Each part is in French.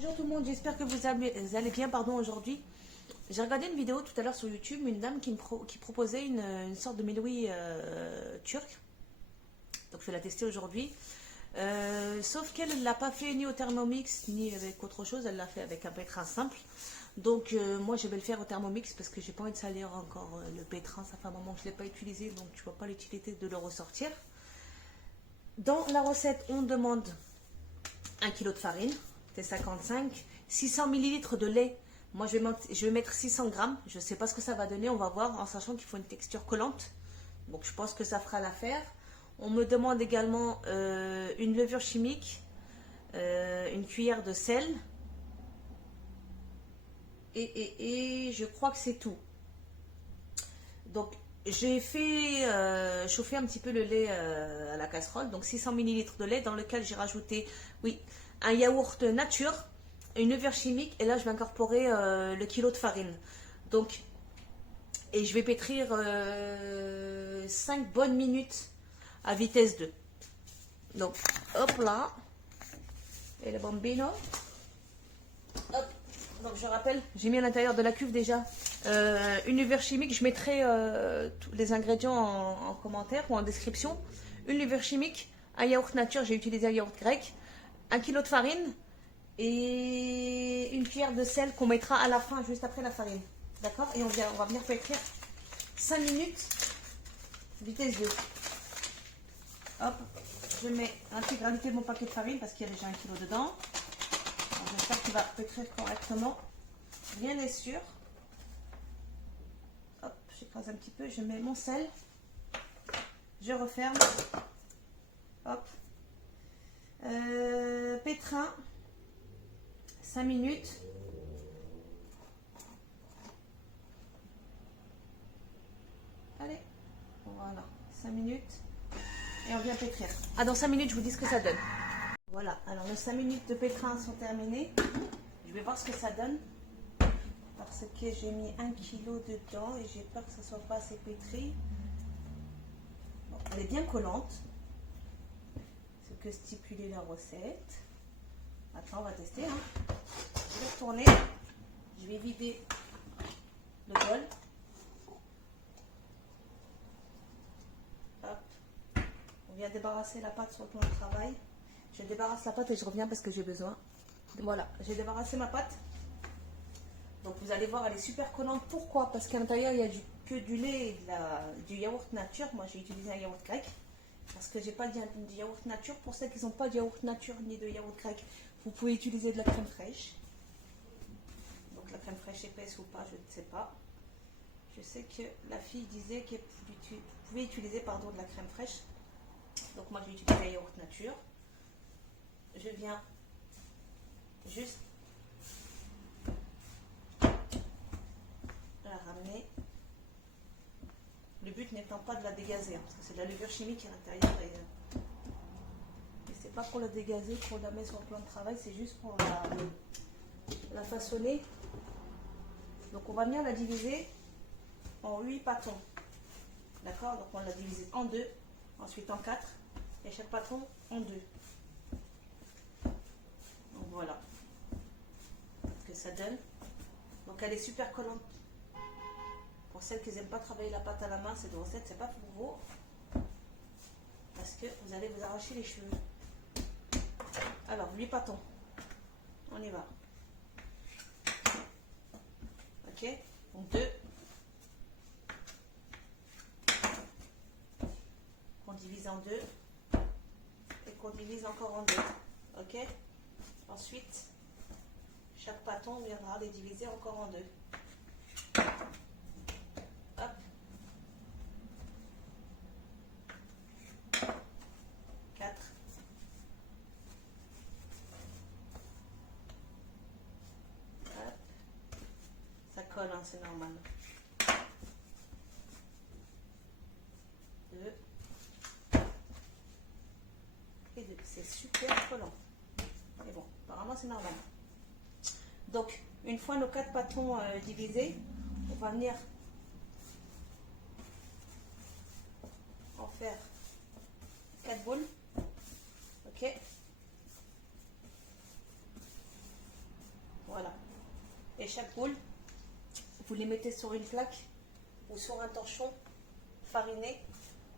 Bonjour tout le monde, j'espère que vous allez bien. Aujourd'hui, j'ai regardé une vidéo tout à l'heure sur YouTube, une dame qui proposait une sorte de méloui turc. Donc je vais la tester aujourd'hui. Sauf qu'elle ne l'a pas fait ni au Thermomix ni avec autre chose, elle l'a fait avec un pétrin simple. Donc moi je vais le faire au Thermomix parce que j'ai pas envie de salir encore le pétrin, ça fait un moment que je ne l'ai pas utilisé, donc je vois pas l'utilité de le ressortir. Dans la recette, on demande 1 kg de farine, c'est 55, 600 ml de lait. Moi, je vais mettre 600 grammes. Je ne sais pas ce que ça va donner. On va voir en sachant qu'il faut une texture collante. Donc, je pense que ça fera l'affaire. On me demande également une levure chimique, une cuillère de sel. Et je crois que c'est tout. Donc, j'ai fait chauffer un petit peu le lait à la casserole. Donc, 600 ml de lait dans lequel j'ai rajouté, oui, un yaourt nature, une levure chimique, et là je vais incorporer le kilo de farine. Donc, et je vais pétrir 5 bonnes minutes à vitesse 2. Donc, hop là, et le bambino. Hop, donc je rappelle, j'ai mis à l'intérieur de la cuve déjà une levure chimique. Je mettrai tous les ingrédients en commentaire ou en description. Une levure chimique, un yaourt nature, j'ai utilisé un yaourt grec, 1 kg de farine et une cuillère de sel qu'on mettra à la fin, juste après la farine. D'accord? Et on va venir pétrir 5 minutes, vitesse 2. Hop, je mets l'intégralité de mon paquet de farine parce qu'il y a déjà 1 kg dedans. J'espère qu'il va pétrir correctement. Rien n'est sûr. Hop, j'écrase un petit peu, je mets mon sel. Je referme. Hop. Pétrin. 5 minutes. Allez. Voilà. 5 minutes. Et on vient pétrir. Ah, dans 5 minutes, je vous dis ce que ça donne. Voilà. Alors, les 5 minutes de pétrin sont terminées. Je vais voir ce que ça donne. Parce que j'ai mis 1 kg dedans et j'ai peur que ça ne soit pas assez pétri. Bon, elle est bien collante. Ce que stipulait la recette. Maintenant, on va tester. Je vais retourner. Je vais vider le bol. Hop. On vient débarrasser la pâte sur le plan de travail. Je débarrasse la pâte et je reviens parce que j'ai besoin. Voilà, j'ai débarrassé ma pâte. Donc vous allez voir, elle est super collante. Pourquoi? Parce qu'à l'intérieur, il y a que du lait et du yaourt nature. Moi, j'ai utilisé un yaourt grec. Parce que j'ai pas de yaourt nature. Pour celles qui n'ont pas de yaourt nature ni de yaourt grec, vous pouvez utiliser de la crème fraîche. Donc la crème fraîche épaisse ou pas, je ne sais pas. Je sais que la fille disait que vous pouvez utiliser de la crème fraîche. Donc moi, j'ai utilisé un yaourt nature. Je viens juste la ramener. Le but n'étant pas de la dégazer, parce que c'est de la levure chimique à l'intérieur et c'est pas pour la dégazer qu'on la met sur le plan de travail, c'est juste pour la façonner. Donc on va venir la diviser en 8 pâtons. D'accord? Donc on l'a divisé en 2, ensuite en 4, et chaque pâton en 2. Donc voilà ce que ça donne. Donc elle est super collante. Pour celles qui n'aiment pas travailler la pâte à la main, cette recette, c'est pas pour vous. Parce que vous allez vous arracher les cheveux. Alors, 8 pâtons. On y va. Ok? Donc 2. Qu'on divise en 2. Et qu'on divise encore en 2. Ok? Ensuite, chaque pâton viendra les diviser encore en 2. Hop. 4. Hop. Ça colle, hein, c'est normal. 2. Et 2. C'est super collant. Mais bon, apparemment c'est normal. Donc, une fois nos 4 pâtons divisés, on va venir en faire 4 boules. Ok? chaque boule, vous les mettez sur une plaque ou sur un torchon fariné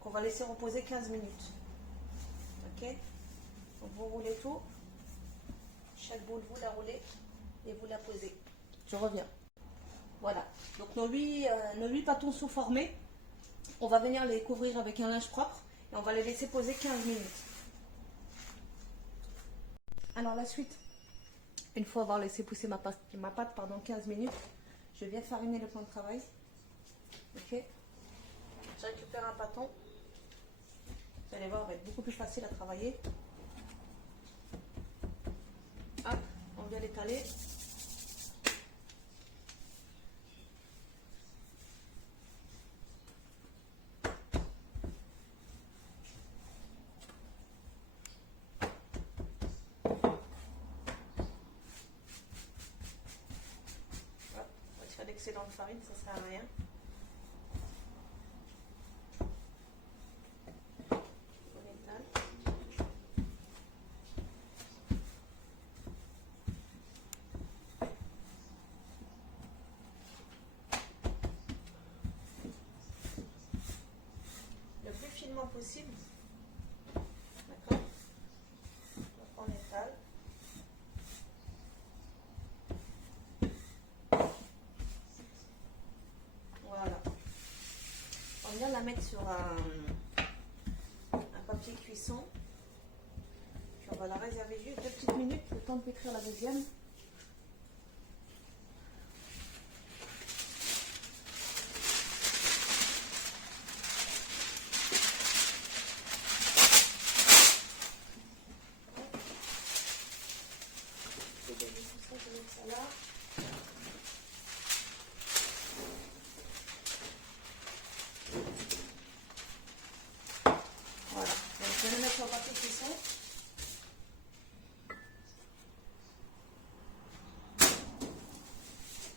qu'on va laisser reposer 15 minutes. Ok? Donc vous roulez tout. Chaque boule, vous la roulez et vous la posez. Je reviens. Voilà. Donc nos 8 pâtons sont formés. On va venir les couvrir avec un linge propre et on va les laisser poser 15 minutes. Alors la suite, une fois avoir laissé pousser ma pâte pendant 15 minutes, je viens fariner le plan de travail. Ok. Je récupère un pâton. Vous allez voir, il va être beaucoup plus facile à travailler. Hop, on vient l'étaler. L'excédent de farine, ça sert à rien. On étale. Le plus finement possible. D'accord. Donc on étale. On vient la mettre sur un papier cuisson. Puis on va la réserver juste 2 petites minutes, le temps de pétrir la deuxième. Je vais mettre ça là. Voilà, donc je vais le mettre sur le papier cuisson.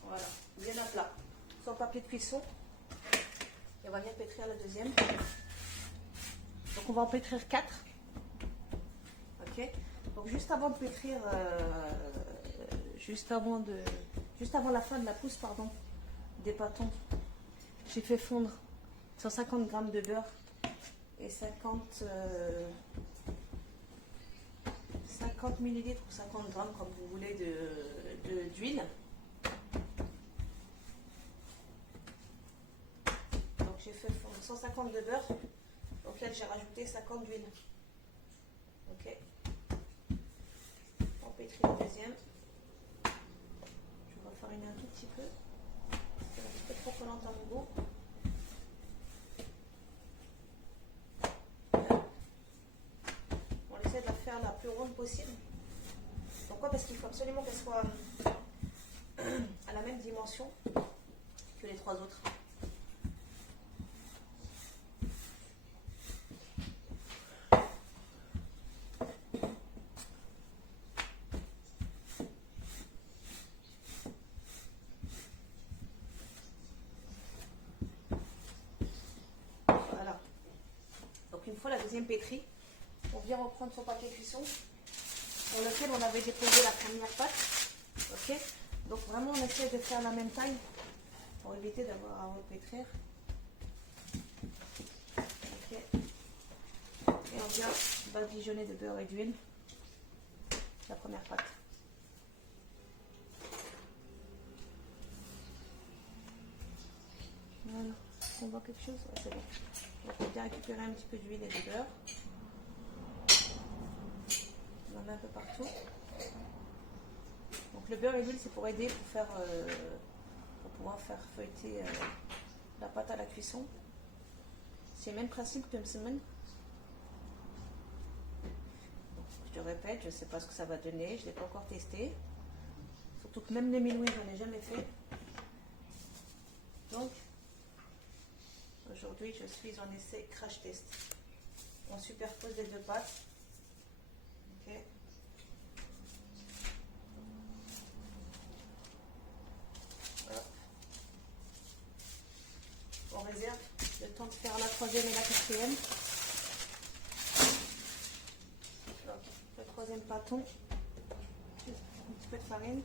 Voilà, bien à plat. Sur le papier de cuisson. Et on va venir pétrir la deuxième. Donc on va en pétrir 4. Ok. Donc juste avant de pétrir, juste avant la fin de la pousse, pardon, des pâtons, j'ai fait fondre 150 g de beurre et 50 ml ou 50 g comme vous voulez d'huile. Donc j'ai fait fondre 150 de beurre auquel j'ai rajouté 50 d'huile. Ok. On pétrit la deuxième. Je vais fariner un tout petit peu. C'est un petit peu trop collante à mon goût. On essaie de la faire la plus ronde possible. Pourquoi? Parce qu'il faut absolument qu'elle soit à la même dimension que les 3 autres. Voilà. Donc une fois la deuxième pétrie, on vient reprendre son papier cuisson sur lequel on avait déposé la première pâte. Ok. Donc vraiment on essaie de faire la même taille pour éviter d'avoir à repétrir. Ok. Et on vient badigeonner de beurre et d'huile la première pâte. Voilà. On voit quelque chose? Ouais, c'est bon. Donc on va bien récupérer un petit peu d'huile et de beurre. On en met un peu partout. Donc le beurre et l'huile, c'est pour aider pour pouvoir faire feuilleter la pâte à la cuisson. C'est le même principe que le semen. Je répète, je ne sais pas ce que ça va donner, je ne l'ai pas encore testé. Surtout que même les menuis, je n'en ai jamais fait. Donc, aujourd'hui, je suis en essai crash test. On superpose les 2 pâtes. Ok. Voilà. On réserve le temps de faire la 3e et la 4e. Donc, le 3e pâton, un petit peu de farine.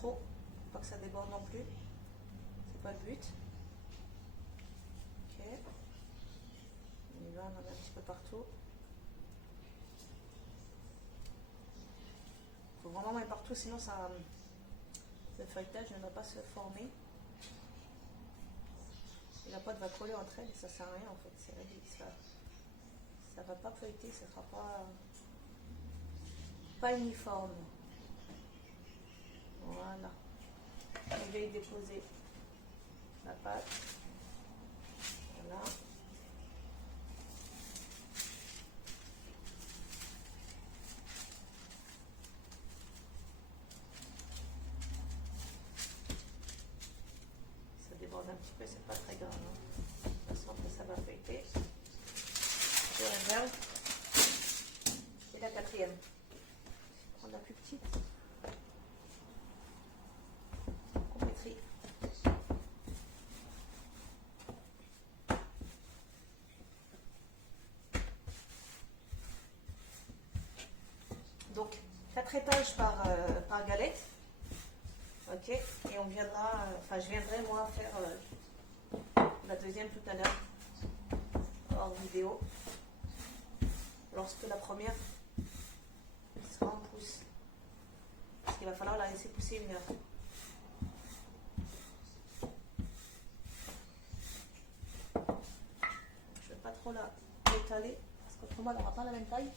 trop, pas que ça déborde non plus. C'est pas le but. Ok. On y va, on en met un petit peu partout. Il faut vraiment mettre partout, sinon ça, le feuilletage ne va pas se former. Et la pâte va coller entre elles et ça sert à rien en fait. C'est ridicule. Ça va pas feuilleter, ça sera pas uniforme. Voilà. Je vais y déposer la pâte. Voilà. Ça déborde un petit peu, c'est pas très grave. Hein. De toute façon, après ça va feuilleter. Je réserve. Et la quatrième. Je vais prendre la plus petite. Compléterie. Donc, 4 étages par galette. Ok, et on viendra, je viendrai moi faire la deuxième tout à l'heure hors vidéo. Lorsque la première sera en pousse. Parce qu'il va falloir la laisser pousser 1 heure. Je ne vais pas trop l'étaler parce qu'autrement elle n'aura pas la même taille.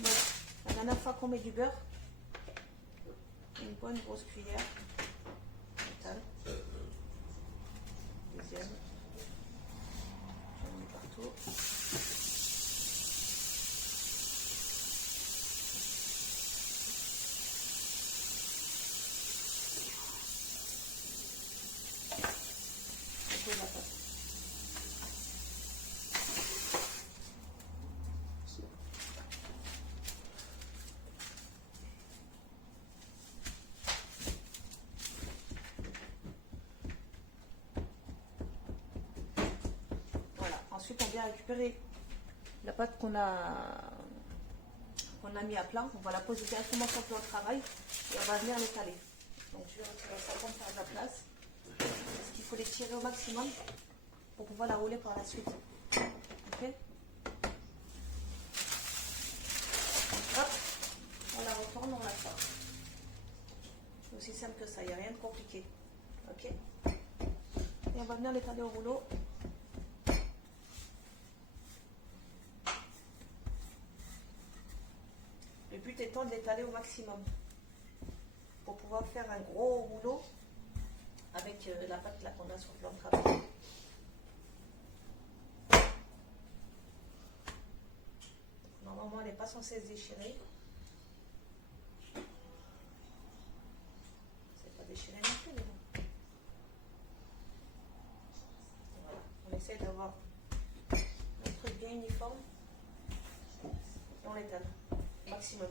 Donc, la dernière fois qu'on met du beurre, une bonne grosse cuillère. Étale. Deuxième. J'en mets partout. Et la pâte. Ensuite, on vient récupérer la pâte qu'on a mis à plat. On va la poser directement sur le plan de travail et on va venir l'étaler. Donc, je vais retirer ça comme faire de la place. Parce qu'il faut les tirer au maximum pour pouvoir la rouler par la suite. Ok? Hop, on la retourne, on la sort. C'est aussi simple que ça, il n'y a rien de compliqué. Ok? Et on va venir l'étaler au rouleau. Le but étant de l'étaler au maximum pour pouvoir faire un gros rouleau avec la pâte là qu'on a sur le plan de travail. Normalement, elle n'est pas censée se déchirer. C'est pas déchiré non plus, mais bon. Voilà. On essaie d'avoir un truc bien uniforme et on l'étale au maximum.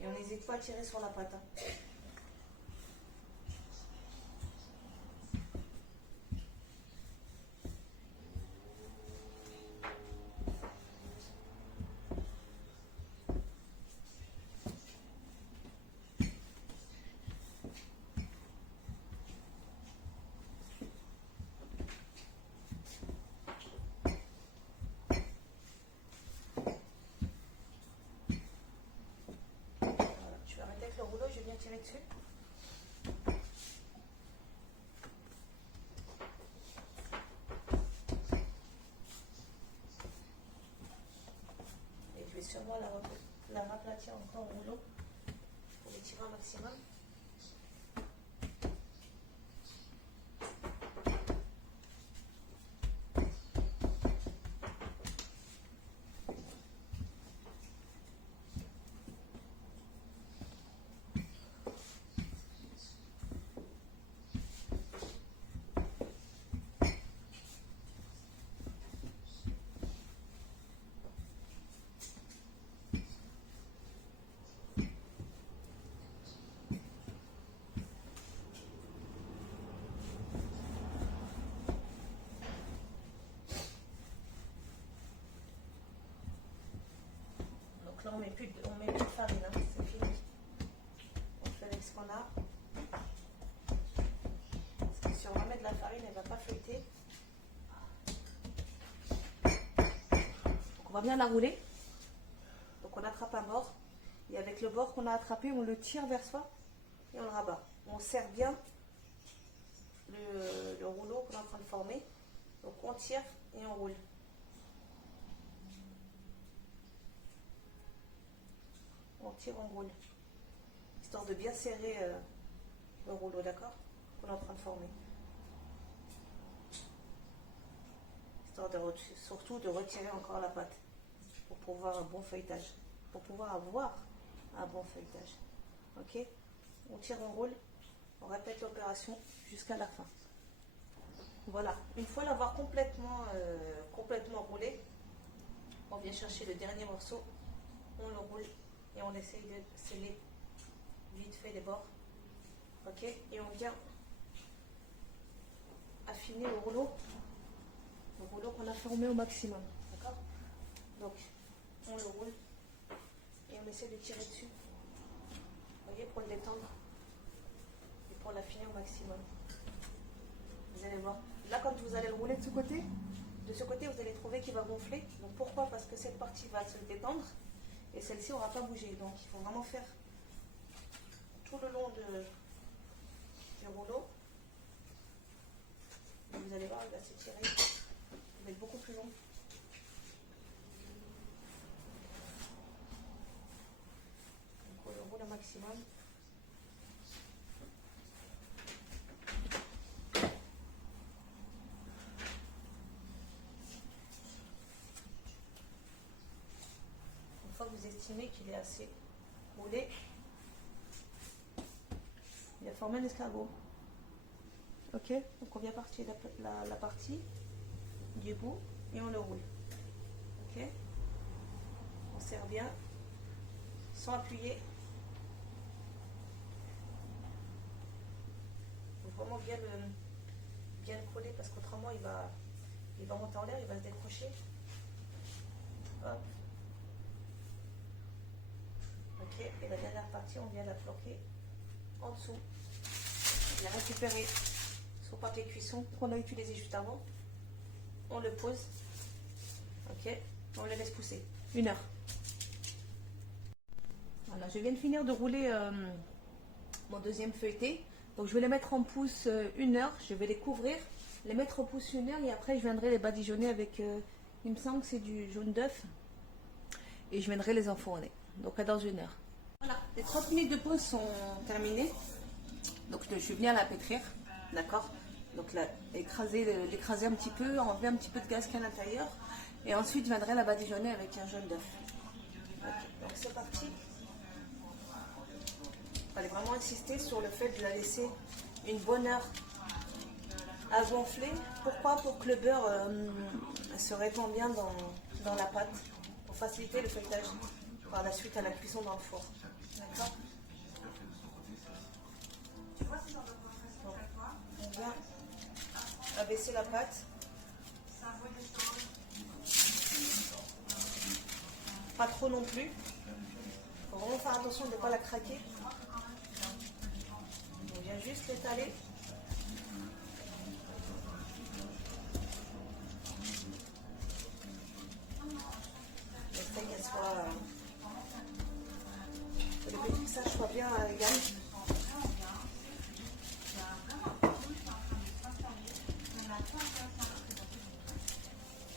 Et on n'hésite pas à tirer sur la pâte. Hein. Le rouleau, je viens tirer dessus. Et je vais sûrement la raplatir encore au rouleau pour l'étirer un maximum. Donc là, on met plus de farine, hein, c'est fini. va bien la rouler. Donc on attrape un bord. Et avec le bord qu'on a attrapé, on le tire vers soi et on le rabat. On serre bien le rouleau qu'on est en train de former. Donc on tire et on roule. On tire, on roule. Histoire de bien serrer le rouleau, d'accord? Qu'on est en train de former. Histoire surtout de retirer encore la pâte pour pouvoir un bon feuilletage. Pour pouvoir avoir un bon feuilletage. Ok? On tire, on roule. On répète l'opération jusqu'à la fin. Voilà. Une fois l'avoir complètement roulé, on vient chercher le dernier morceau. On le roule et on essaye de sceller vite fait les bords. Ok? Et on vient affiner le rouleau qu'on a formé au maximum. D'accord? Donc, on le roule et on essaie de tirer dessus. Vous voyez, pour le détendre et pour l'affiner au maximum. Vous allez voir. Là, quand vous allez le rouler de ce côté, vous allez trouver qu'il va gonfler. Donc, pourquoi? Parce que cette partie va se détendre et celle-ci n'aura pas bougé. Donc, il faut vraiment faire tout le long du rouleau. Et vous allez voir, il va s'étirer. Il va être beaucoup plus long. Donc, on le roule au maximum. Une fois que vous estimez qu'il est assez roulé, il a formé un escargot. Ok, donc on vient partir la partie du bout et on le roule. Ok, on serre bien sans appuyer. Il faut vraiment bien le coller parce qu'autrement il va monter en l'air, il va se décrocher. Hop. Ok, et la dernière partie on vient la bloquer en dessous. La récupérer sur le papier cuisson qu'on a utilisé juste avant. On le pose. Ok, on le laisse pousser 1 heure. Voilà, je viens de finir de rouler mon deuxième feuilleté. Donc je vais les mettre en pousse 1 heure. Je vais les couvrir, les mettre en pousse 1 heure et après je viendrai les badigeonner avec, il me semble que c'est du jaune d'œuf. Et je viendrai les enfourner. Donc à dans 1 heure. Voilà, les 30 minutes de pause sont terminées. Donc je vais venir la pétrir, d'accord? Donc là, l'écraser un petit peu, enlever un petit peu de gaz qu'il y a à l'intérieur. Et ensuite, je viendrai la badigeonner avec un jaune d'œuf. Okay, donc c'est parti. Il fallait vraiment insister sur le fait de la laisser une bonne heure à gonfler. Pourquoi? Pour que le beurre se répand bien dans la pâte. Pour faciliter le feuilletage par la suite à la cuisson dans le four. D'accord? On vient abaisser la pâte. Pas trop non plus. Il faut vraiment faire attention de ne pas la craquer. On vient juste l'étaler. J'essaie qu'elle soit... que le pétrissage soit bien égal.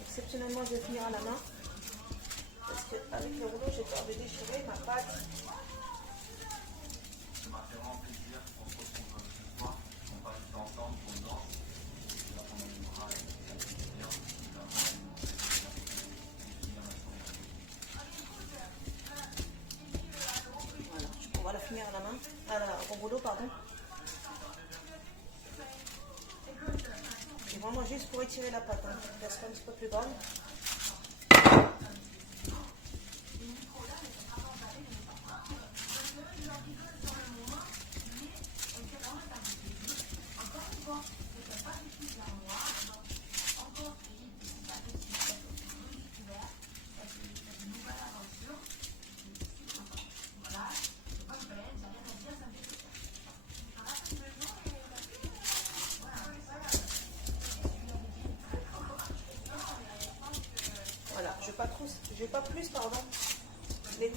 Exceptionnellement, je vais finir à la main. Parce qu'avec le rouleau, j'ai peur de déchirer ma pâte. Voilà, on va la finir à la main, au rouleau, pardon. C'est vraiment juste pour étirer la pâte, hein. Je laisse un petit peu plus grande.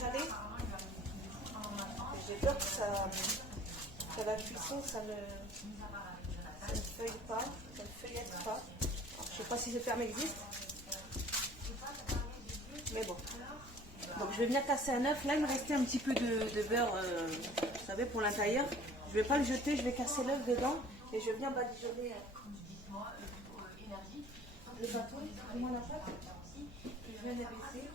caler. J'ai peur que ça, qu'à la cuisson, ça ne feuille pas, ça ne feuillette pas. Alors, je sais pas si ce terme existe. Mais bon. Donc je vais venir casser un œuf. Là, il me restait un petit peu de beurre, vous savez, pour l'intérieur. Je vais pas le jeter, je vais casser l'œuf dedans. Et je vais venir badigeonner le bâton. Comment on appelle? Je viens d'épaissir.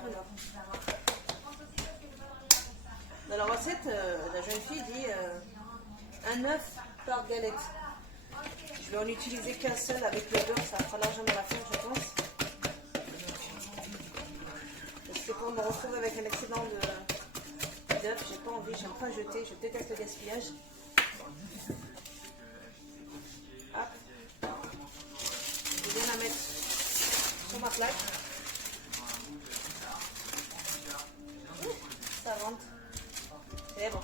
Voilà. Dans la recette, la jeune fille dit un œuf par galette. Je vais en utiliser qu'un seul avec le beurre, ça fera largement l'affaire, je pense. Parce que quand on me retrouve avec un excédent d'œuf, j'ai pas envie, j'aime pas jeter, je déteste le gaspillage. Hop. Je viens la mettre sur ma plaque. Ça rentre. C'est bon.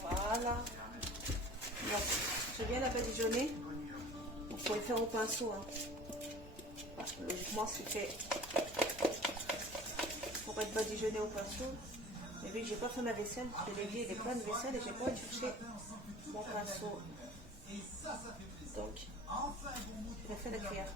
Voilà. Donc, je viens la badigeonner. Vous pouvez le faire au pinceau. Hein. Logiquement, c'est fait pour être badigeonné au pinceau. Mais vu que j'ai pas fait ma vaisselle, je l'ai dit, il est plein de vaisselle et j'ai pas touché mon pinceau. Donc, je vais faire la cuillère.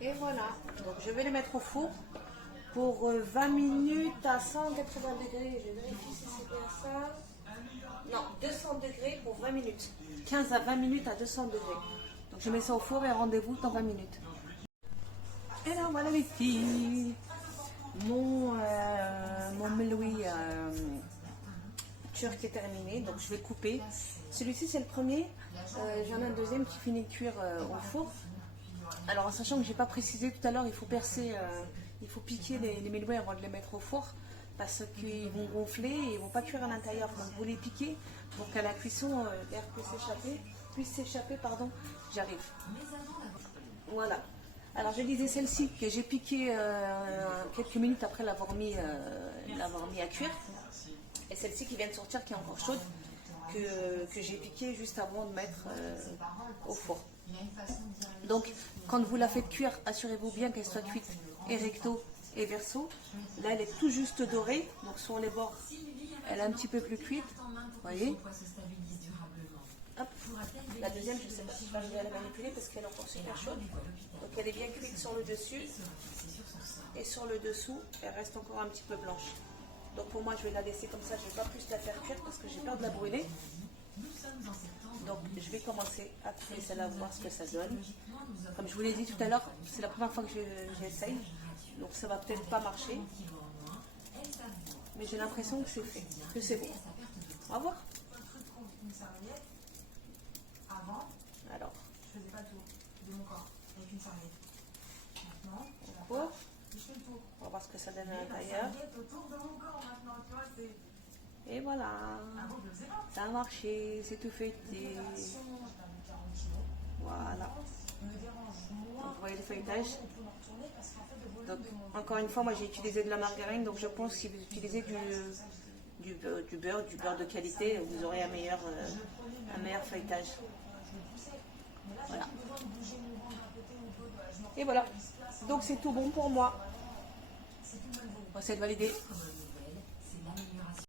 Et voilà, donc je vais les mettre au four pour 20 minutes à 180 degrés. Je vérifie si c'est bien ça. Non, 200 degrés pour 20 minutes. 15 à 20 minutes à 200 degrés. Donc je mets ça au four et rendez-vous dans 20 minutes. Et là voilà les filles. Mon meloui turc est terminé. Donc je vais couper. Celui-ci c'est le premier. J'en ai un deuxième qui finit de cuire au four. Alors en sachant que j'ai pas précisé tout à l'heure, il faut percer, il faut piquer les melouis avant de les mettre au four parce qu'ils vont gonfler et ils vont pas cuire à l'intérieur. Donc vous les piquez pour qu'à la cuisson l'air puisse s'échapper, pardon. J'arrive. Voilà. Alors je disais celle-ci que j'ai piqué quelques minutes après l'avoir mis à cuire et celle-ci qui vient de sortir qui est encore chaude que j'ai piqué juste avant de mettre au four. Donc, quand vous la faites cuire, assurez-vous bien qu'elle soit cuite et recto et verso. Là, elle est tout juste dorée, donc sur les bords, elle est un petit peu plus cuite. Vous voyez? Hop. La deuxième, je ne sais pas si je vais arriver à la manipuler parce qu'elle est encore super chaude. Donc, elle est bien cuite sur le dessus et sur le dessous, elle reste encore un petit peu blanche. Donc, pour moi, je vais la laisser comme ça. Je ne vais pas plus la faire cuire parce que j'ai peur de la brûler. Donc je vais commencer à couper celle-là, voir ce que ça donne. Comme je vous l'ai dit tout à l'heure, c'est la première fois que j'essaye. Donc ça va peut-être pas marcher. Mais j'ai l'impression que c'est fait, que c'est bon. On va voir. Alors. On coupe. On va voir ce que ça donne à l'intérieur. Et voilà, ça a marché, c'est tout feuilleté. Voilà. Vous voyez le feuilletage. Donc, encore une fois, moi j'ai utilisé de la margarine, donc je pense que si vous utilisez du beurre de qualité, vous aurez un meilleur feuilletage. Voilà. Et voilà. Donc c'est tout bon pour moi. Recette validée.